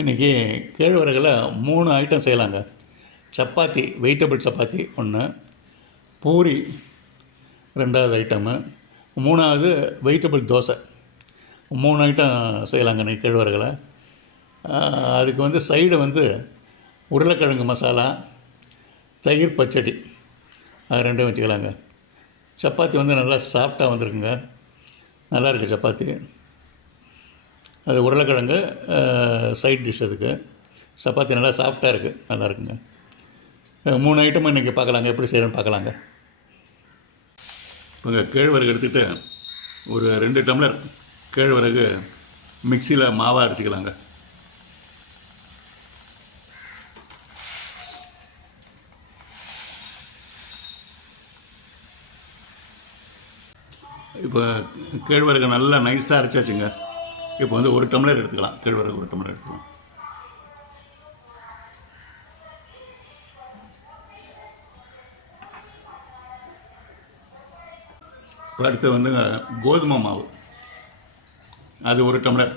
இன்றைக்கி கேழ்வரகில் 3 ஐட்டம் செய்யலாங்க. சப்பாத்தி, வெஜிடபிள் சப்பாத்தி ஒன்று, பூரி 2வது ஐட்டமு, 3வது வெஜிடபிள் தோசை. 3 ஐட்டம் செய்யலாங்க இன்றைக்கி கேழ்வரகில். அதுக்கு வந்து சைடு வந்து உருளைக்கிழங்கு மசாலா, தயிர் பச்சடி, அது 2ம் வச்சுக்கலாங்க. சப்பாத்தி வந்து நல்லா சாஃப்டாக வந்திருக்குங்க, நல்லாயிருக்கு சப்பாத்தி. அது உருளைக்கிழங்கு சைட் டிஷ். அதுக்கு சப்பாத்தி நல்லா சாஃப்டாக இருக்குது, நல்லாயிருக்குங்க. 3 ஐட்டமும் இன்றைக்கி பார்க்கலாங்க, எப்படி செய்கிறேன்னு பார்க்கலாங்க. இப்போ கேழ்வரகு எடுத்துகிட்டு ஒரு 2 டம்ளர் கேழ்வரகு மிக்சியில் மாவாக அரைச்சிக்கலாங்க. இப்போ கேழ்வரகு நல்லா நைஸாக அரைச்சாச்சுங்க. இப்போ வந்து 1 டம்ளர் எடுத்துக்கலாம், கேழ்வரகு 1 டம்ளர் எடுத்துக்கலாம். இப்போ அடுத்து வந்து கோதுமை மாவு, அது 1 டம்ளர்.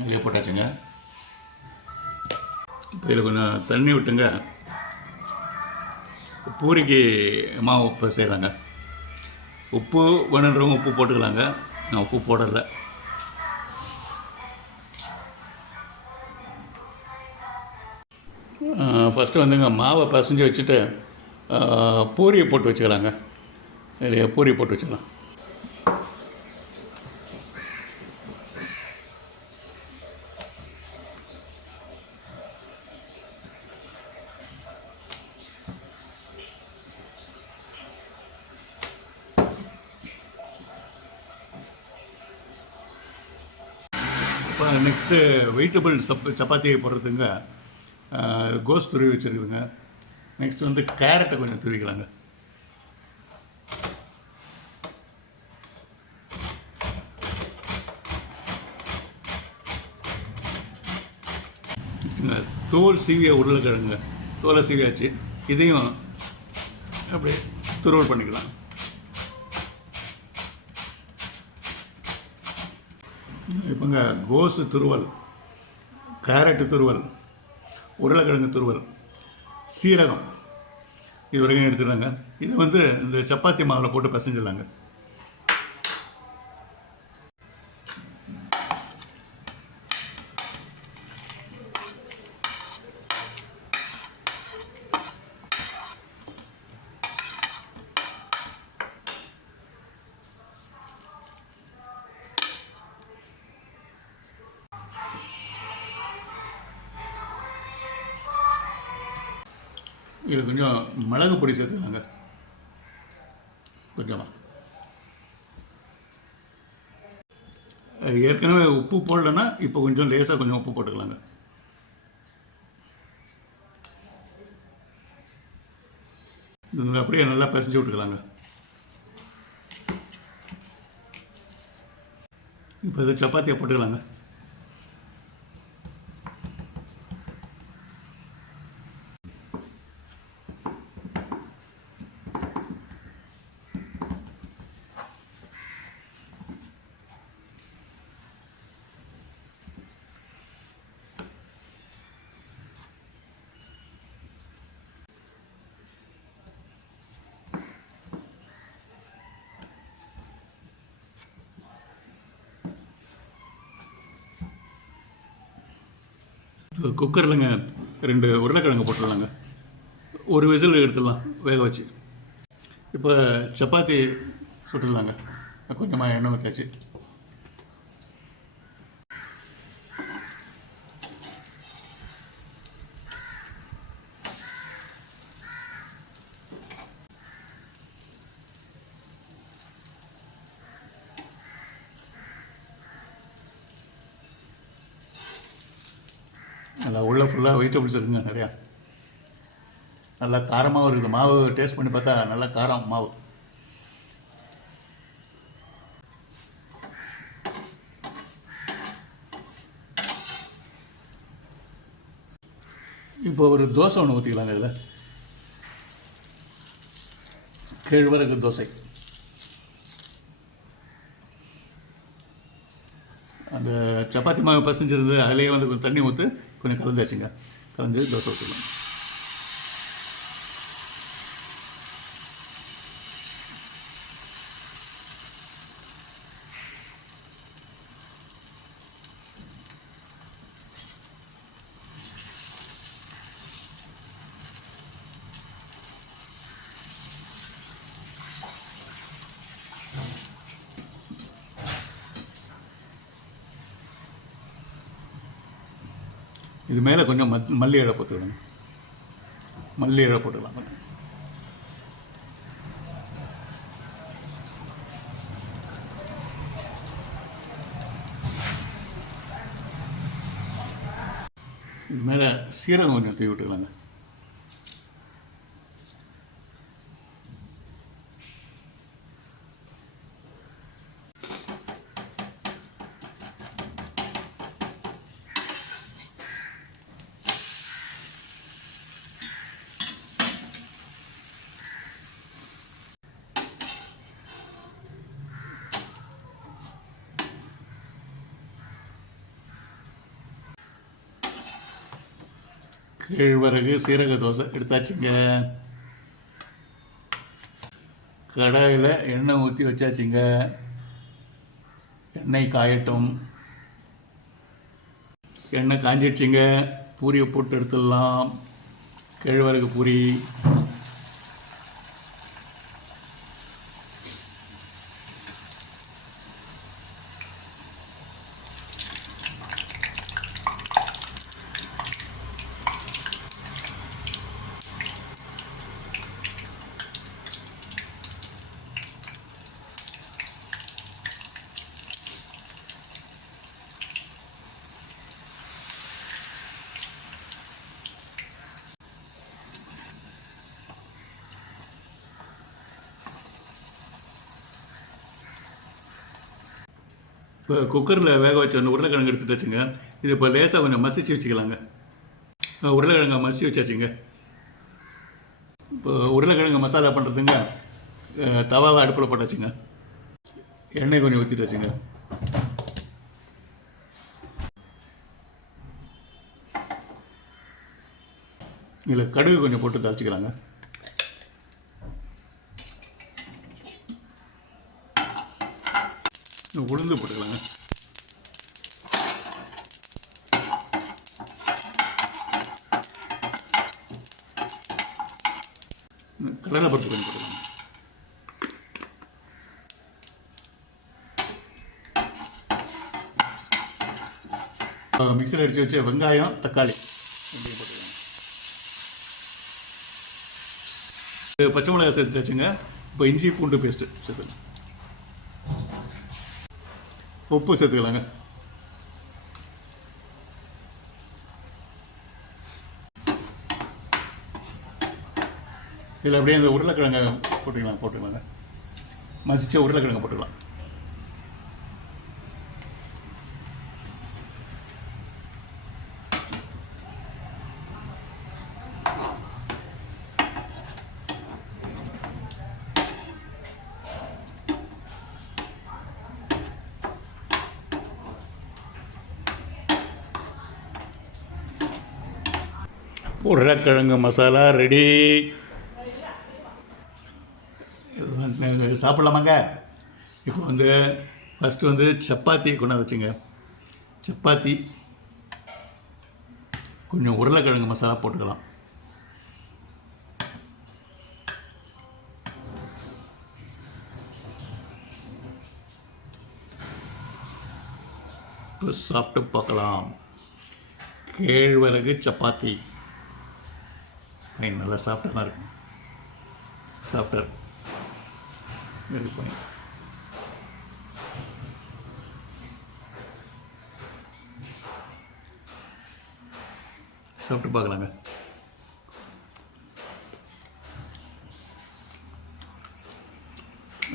நிறைய போட்டாச்சுங்க. இப்போ இதில் கொஞ்சம் தண்ணி விட்டுங்க. பூரிக்கு மாவு உப்பு செய்கிறாங்க. உப்பு வேணுன்றவங்க உப்பு போட்டுக்கலாங்க, நான் உப்பு போடலை. ஃபஸ்ட்டு வந்துங்க மாவை பசைஞ்சு வச்சுட்டு பூரியை போட்டு வச்சுக்கலாங்க. இல்லையா, பூரி போட்டு வச்சுக்கலாம். இப்போ நெக்ஸ்ட்டு வெஜிடபிள் சப்பாத்தியை போடுறதுங்க கோஸ் துருவி வச்சுருக்குதுங்க. நெக்ஸ்ட் வந்து கேரட்டை கொஞ்சம் துருவிக்கலாங்க. தோல் சீவிய உருளைக்கிழங்குங்க, தோலை சீவியாச்சு. இதையும் அப்படியே துருவல் பண்ணிக்கலாம். இப்போங்க கோஸு துருவல், கேரட்டு துருவல், உருளைக்கிழங்கு துருவல், சீரகம் இது வரைக்கும் எடுத்துக்கலாங்க. இது வந்து இந்த சப்பாத்தி மாவில் போட்டு பிசைஞ்சிடலாங்க. இதில் கொஞ்சம் மிளகு பொடி சேர்த்துக்கலாங்க, கொஞ்சமாக. ஏற்கனவே உப்பு போடலைன்னா இப்போ கொஞ்சம் லேசாக கொஞ்சம் உப்பு போட்டுக்கலாங்க. இது அப்படியே நல்லா பிசைஞ்சு விட்டுக்கலாங்க. இப்போ இது சப்பாத்தியை போட்டுக்கலாங்க. குக்கரில்ங்க 2 உருளைக்கிழங்கு போட்டுடலாங்க. ஒரு விசில் எடுத்துடலாம் வேக வச்சு. இப்போ சப்பாத்தி சுட்டுடலாங்க. கொஞ்சமாக எண்ணெய் ஊற்றியாச்சு. நல்லா உள்ளே ஃபுல்லாக வெஜிடபிள்ஸ் இருக்குங்க நிறையா. நல்லா காரமாகவும் இருக்குது. மாவு டேஸ்ட் பண்ணி பார்த்தா நல்லா காரம் மாவு. இப்போ ஒரு தோசை ஒன்று ஊற்றிக்கலாங்க இதில். கேழ்வரகு தோசை. அந்த சப்பாத்தி மாவு பசஞ்சிருந்து அதிலேயே வந்து கொஞ்சம் தண்ணி ஊற்று கொஞ்சம் கலந்தாச்சுங்க. கலந்து தோசை ஊற்றலாம். இது மேலே கொஞ்சம் மல்லி இலை போட்டுவிடுங்க. மல்லி இலை போட்டுக்கலாம். இது மேலே சீரகம் கொஞ்சம் தூவி விட்டுக்கலாங்க. கேழ்வரகு சீரக தோசை எடுத்தாச்சுங்க. கடாயில் எண்ணெய் ஊற்றி வச்சாச்சுங்க. எண்ணெய் காயட்டும். எண்ணெய் காஞ்சிடுச்சுங்க. பூரியை போட்டு எடுத்துடலாம். கேழ்வரகு பூரி. இப்போ குக்கரில் வேக வச்ச அந்த உருளைக்கிழங்கு எடுத்துகிட்டு வச்சுங்க. இது இப்போ லேசாக கொஞ்சம் மசிச்சு வச்சுக்கலாங்க. உருளைக்கிழங்கை மசிச்சு வச்சாச்சுங்க. இப்போ உருளைக்கிழங்கு மசாலா பண்ணுறதுங்க தவாவை அடுப்பில் போட்டாச்சுங்க. எண்ணெய் கொஞ்சம் ஊற்றிட்டு வச்சுங்க. இதில் கடுகு கொஞ்சம் போட்டு தாளிச்சிக்கலாங்க. உளுந்து போட்டுக்கலாங்க. கடலை பருப்பு கொஞ்சம் போட்டுக்கலாங்க. மிக்சியில் அடித்து வச்ச வெங்காயம் தக்காளி போட்டுக்கலாங்க. பச்சை மிளகாய் சேர்த்து வச்சுங்க. இப்போ இஞ்சி பூண்டு பேஸ்ட்டு சேர்த்துக்கலாம். உப்பு சேர்த்துக்கலாங்க. இதில் அப்படியே இந்த உருளைக்கிழங்கை போட்டுக்கலாங்க. மசிச்ச உருளைக்கிழங்கை போட்டுக்கலாம். உருளைக்கிழங்கு மசாலா ரெடி. சாப்பிட்லாமாங்க? இப்போ வந்து ஃபஸ்ட்டு வந்து சப்பாத்தி கொண்டாந்து வச்சுங்க. சப்பாத்தி கொஞ்சம் உருளைக்கிழங்கு மசாலா போட்டுக்கலாம். இப்போ சாப்பிட்டு பார்க்கலாம். கேழ்வரகு சப்பாத்தி நல்லா சாஃப்டாக தான் இருக்கும். சாஃப்டாக வெரி ஃபைன். சாப்பிட்டு பார்க்கலாங்க.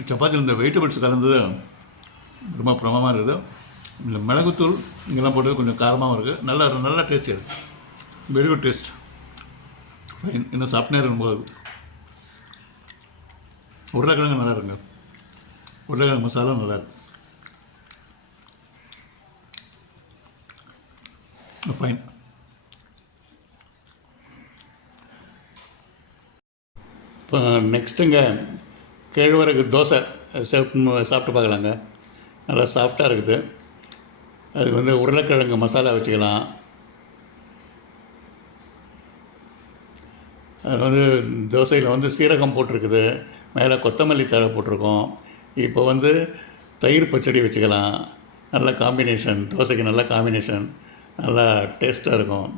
சப்பாத்தியில் இந்த வெஜிடபிள்ஸ் கலந்தது ரொம்ப பிரமமாக இருக்குது. இந்த மிளகுத்தூள் இங்கெல்லாம் போட்டது கொஞ்சம் காரமாகவும் இருக்குது. நல்லா டேஸ்ட் இருக்குது. Very good taste. ஃபைன். இன்னும் சாப்பிட்டே இருக்கும்போது உருளைக்கிழங்கு நல்லா இருக்குங்க. உருளைக்கிழங்கு மசாலா நல்லா இருக்கு. ஃபைன். இப்போ நெக்ஸ்ட்டுங்க கேழ்வரகு தோசை சாப்பிட்டு பார்க்கலாங்க. நல்லா சாஃப்டாக இருக்குது. அதுக்கு வந்து உருளைக்கிழங்கு மசாலா வச்சுக்கலாம். அது வந்து தோசையில் வந்து சீரகம் போட்டிருக்குது, மேலே கொத்தமல்லி தழை போட்டிருக்கோம். இப்போ வந்து தயிர் பச்சடி வச்சுக்கலாம். நல்ல காம்பினேஷன், தோசைக்கு நல்ல காம்பினேஷன், நல்லா டேஸ்ட்டாக இருக்கும்.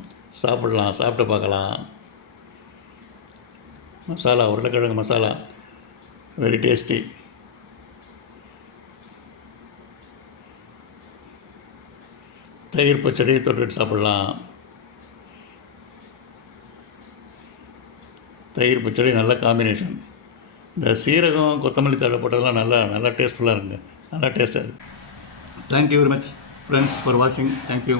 சாப்பிட்லாம், சாப்பிட்டு பார்க்கலாம். மசாலா, உருளைக்கிழங்கு மசாலா வெரி டேஸ்டி. தயிர் பச்சடி தொட்டுட்டு சாப்பிட்லாம். தயிர் பச்சடி நல்ல காம்பினேஷன். இந்த சீரகம் கொத்தமல்லி தழை போட்டதெல்லாம் நல்லா டேஸ்ட்ஃபுல்லாக இருக்குங்க. நல்லா டேஸ்ட்டாக இருக்குது. Thank you very much friends for வாட்சிங். தேங்க்யூ.